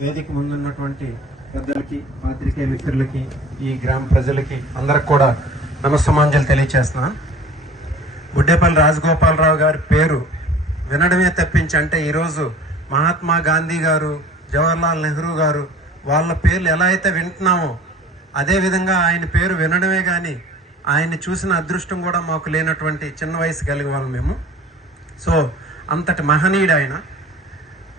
వేదిక ముందున్నటువంటి పెద్దలకి పాత్రికేయ మిత్రులకి ఈ గ్రామ ప్రజలకి అందరికి కూడా నమస్సమాంజలు తెలియచేస్తున్నాను. గుడ్డేపల్లి రాజగోపాలరావు గారి పేరు వినడమే తప్పించి అంటే ఈరోజు మహాత్మా గాంధీ గారు జవహర్లాల్ నెహ్రూ గారు వాళ్ళ పేర్లు ఎలా అయితే వింటున్నామో అదే విధంగా ఆయన పేరు వినడమే కానీ ఆయన్ని చూసిన అదృష్టం కూడా మాకు లేనటువంటి చిన్న వయసు కలిగి వాళ్ళం మేము. సో అంతటి మహనీయుడు ఆయన.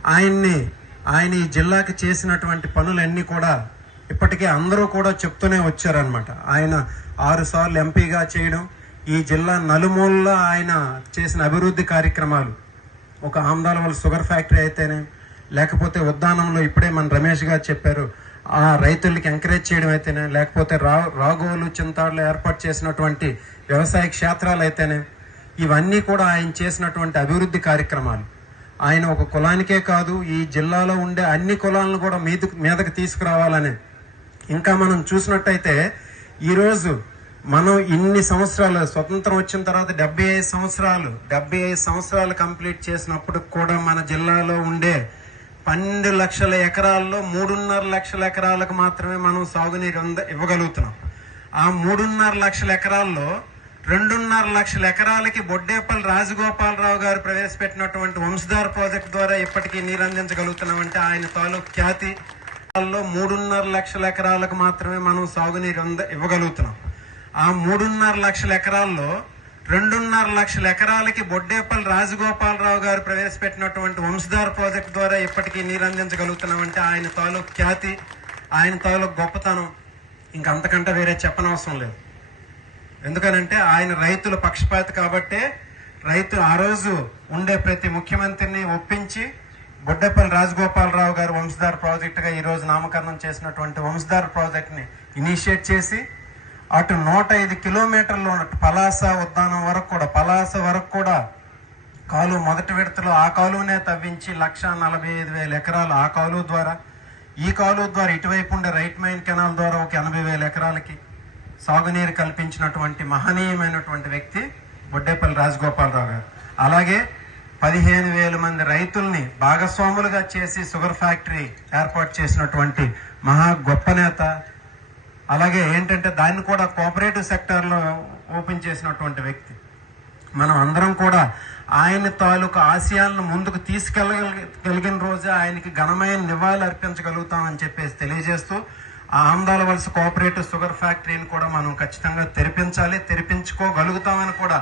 ఆయన్ని ఆయన ఈ జిల్లాకి చేసినటువంటి పనులన్నీ కూడా ఇప్పటికే అందరూ కూడా చెప్తూనే వచ్చారనమాట ఆయన ఆరు సార్లు ఎంపీగా చేయడం ఈ జిల్లా నలుమూలలా ఆయన చేసిన అభివృద్ధి కార్యక్రమాలు. ఒక ఆమ్దాల వల్ల షుగర్ ఫ్యాక్టరీ అయితేనే లేకపోతే ఉద్దానంలో ఇప్పుడే మన రమేష్ గారు చెప్పారు ఆ రైతులకి ఎంకరేజ్ చేయడం అయితేనే లేకపోతే రా రాఘోలు చింతాడులు ఏర్పాటు చేసినటువంటి వ్యవసాయ క్షేత్రాలు అయితేనే ఇవన్నీ కూడా ఆయన చేసినటువంటి అభివృద్ధి కార్యక్రమాలు. ఆయన ఒక కులానికే కాదు ఈ జిల్లాలో ఉండే అన్ని కులాలను కూడా మీదకు మీదకు తీసుకురావాలని. ఇంకా మనం చూసినట్టయితే ఈరోజు మనం ఇన్ని సంవత్సరాలు స్వతంత్రం వచ్చిన తర్వాత డెబ్బై ఐదు సంవత్సరాలు డెబ్బై ఐదు సంవత్సరాలు కంప్లీట్ చేసినప్పుడు కూడా మన జిల్లాలో ఉండే పన్నెండు లక్షల ఎకరాల్లో మూడున్నర లక్షల ఎకరాలకు మాత్రమే మనం సాగునీరు ఇవ్వగలుగుతున్నాం. ఆ మూడున్నర లక్షల ఎకరాల్లో రెండున్నర లక్షల ఎకరాలకి బొడ్డేపల్లి రాజగోపాలరావు గారు ప్రవేశపెట్టినటువంటి వంశధార ప్రాజెక్ట్ ద్వారా ఇప్పటికీ నీరు అందించగలుగుతున్నామంటే ఆయన తాలూకు ఖ్యాతి. మూడున్నర లక్షల ఎకరాలకు మాత్రమే మనం సాగునీరు అంద- ఇవ్వగలుగుతున్నాం. ఆ మూడున్నర లక్షల ఎకరాల్లో రెండున్నర లక్షల ఎకరాలకి బొడ్డేపల్లి రాజగోపాలరావు గారు ప్రవేశపెట్టినటువంటి వంశధార ప్రాజెక్ట్ ద్వారా ఇప్పటికీ నీరు అందించగలుగుతున్నామంటే ఆయన తాలూకు ఖ్యాతి ఆయన తాలూకు గొప్పతనం. ఇంక అంతకంటే వేరే చెప్పనవసరం లేదు. ఎందుకనంటే ఆయన రైతుల పక్షపాతి కాబట్టే రైతు ఆ రోజు ఉండే ప్రతి ముఖ్యమంత్రిని ఒప్పించి బొడ్డేపల్లి రాజగోపాలరావు గారు వంశధార ప్రాజెక్టుగా ఈ రోజు నామకరణం చేసినటువంటి వంశధార ప్రాజెక్ట్ని ఇనిషియేట్ చేసి అటు నూట ఐదు కిలోమీటర్లు ఉన్న పలాస ఉద్దానం వరకు కూడా పలాస వరకు కూడా కాలువ మొదటి విడతలో ఆ కాలువనే తవ్వించి లక్ష నలభై ఐదు వేల ఎకరాలు ఆ కాలువ ద్వారా ఈ కాలువ ద్వారా ఇటువైపు ఉండే రైట్ మైన్ కెనాల్ ద్వారా ఒక ఎనభై వేల ఎకరాలకి సాగునీరు కల్పించినటువంటి మహనీయమైనటువంటి వ్యక్తి బొడ్డేపల్లి రాజగోపాలరావు గారు. అలాగే పదిహేను వేల మంది రైతుల్ని భాగస్వాములుగా చేసి షుగర్ ఫ్యాక్టరీ ఏర్పాటు చేసినటువంటి మహా గొప్ప నేత. అలాగే ఏంటంటే దాన్ని కూడా కోఆపరేటివ్ సెక్టార్లో ఓపెన్ చేసినటువంటి వ్యక్తి. మనం అందరం కూడా ఆయన తాలూకు ఆశయాలను ముందుకు తీసుకెళ్ళగలిగిన రోజే ఆయనకి ఘనమైన నివాళులు అర్పించగలుగుతామని చెప్పేసి తెలియజేస్తూ ఆ ఆంధ్రాల వలస కోఆపరేటివ్ షుగర్ ఫ్యాక్టరీని కూడా మనం ఖచ్చితంగా తెరిపించాలి తెరిపించుకోగలుగుతామని కూడా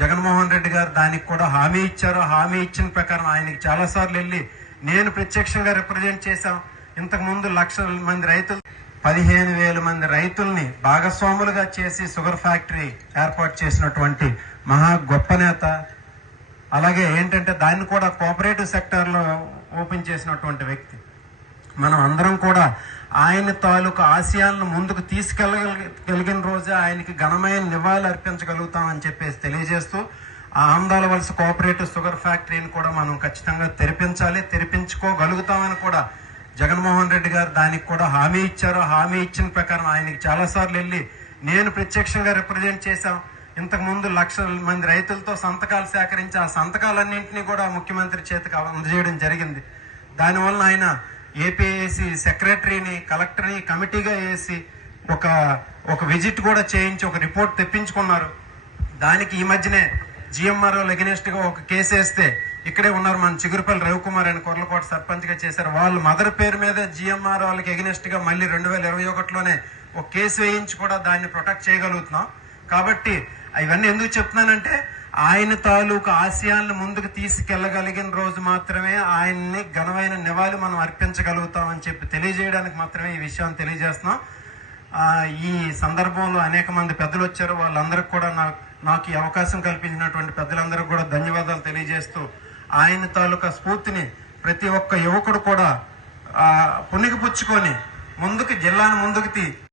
జగన్మోహన్ రెడ్డి గారు దానికి కూడా హామీ ఇచ్చారు. హామీ ఇచ్చిన ప్రకారం ఆయనకి చాలా సార్లు వెళ్ళి నేను ప్రత్యక్షంగా రిప్రజెంట్ చేశాం. ఇంతకు ముందు లక్షల మంది రైతులు పదిహేను వేల మంది రైతుల్ని భాగస్వాములుగా చేసి షుగర్ ఫ్యాక్టరీ ఏర్పాటు చేసినటువంటి మహా గొప్ప నేత. అలాగే ఏంటంటే దాన్ని కూడా కోఆపరేటివ్ సెక్టార్లో ఓపెన్ చేసినటువంటి వ్యక్తి. మనం అందరం కూడా ఆయన తాలూకు ఆశయాలను ముందుకు తీసుకెళ్ళగలిగిన రోజే ఆయనకి ఘనమైన నివాళులు అర్పించగలుగుతామని చెప్పేసి తెలియజేస్తూ ఆ ఆమ్దాల వలస కోఆపరేటివ్ షుగర్ ఫ్యాక్టరీని కూడా మనం ఖచ్చితంగా తెరిపించాలి తెరిపించుకోగలుగుతామని కూడా జగన్మోహన్ రెడ్డి గారు దానికి కూడా హామీ ఇచ్చారు. హామీ ఇచ్చిన ప్రకారం ఆయనకి చాలా సార్లు వెళ్ళి నేను ప్రత్యక్షంగా రిప్రజెంట్ చేశాం. ఇంతకు ముందు లక్షల మంది రైతులతో సంతకాలు సేకరించి ఆ సంతకాలన్నింటినీ కూడా ముఖ్యమంత్రి చేతికి అందజేయడం జరిగింది. దానివల్ల ఆయన ఏపీఏసి సెక్రటరీని కలెక్టర్ని కమిటీగా వేసి ఒక ఒక విజిట్ కూడా చేయించి ఒక రిపోర్ట్ తెప్పించుకున్నారు. దానికి ఈ మధ్యనే జిఎంఆర్ఓ ఎగనెస్ట్గా ఒక కేసు వేస్తే ఇక్కడే ఉన్నారు మన చిగురుపల్లి రవికుమార్ అని కొర్లకోట సర్పంచ్గా చేశారు. వాళ్ళు మదర్ పేరు మీద జిఎంఆర్ వాళ్ళకి గా మళ్ళీ రెండు వేల ఇరవై ఒకటిలోనే ఒక కేసు వేయించి కూడా దాన్ని ప్రొటెక్ట్ చేయగలుగుతున్నాం. కాబట్టి ఇవన్నీ ఎందుకు చెప్తున్నానంటే ఆయన తాలూకు ఆశయాలను ముందుకు తీసుకెళ్ళగలిగిన రోజు మాత్రమే ఆయన్ని ఘనమైన నివాళి మనం అర్పించగలుగుతామని చెప్పి తెలియజేయడానికి మాత్రమే ఈ విషయాన్ని తెలియజేస్తున్నాం. ఈ సందర్భంలో అనేక మంది పెద్దలు వచ్చారు. వాళ్ళందరికీ కూడా నాకు నాకు ఈ అవకాశం కల్పించినటువంటి పెద్దలందరికీ కూడా ధన్యవాదాలు తెలియజేస్తూ ఆయన తాలూకా స్ఫూర్తిని ప్రతి ఒక్క యువకుడు కూడా ఆ, పుణికిపుచ్చుకొని ముందుకు జిల్లాను ముందుకు తీ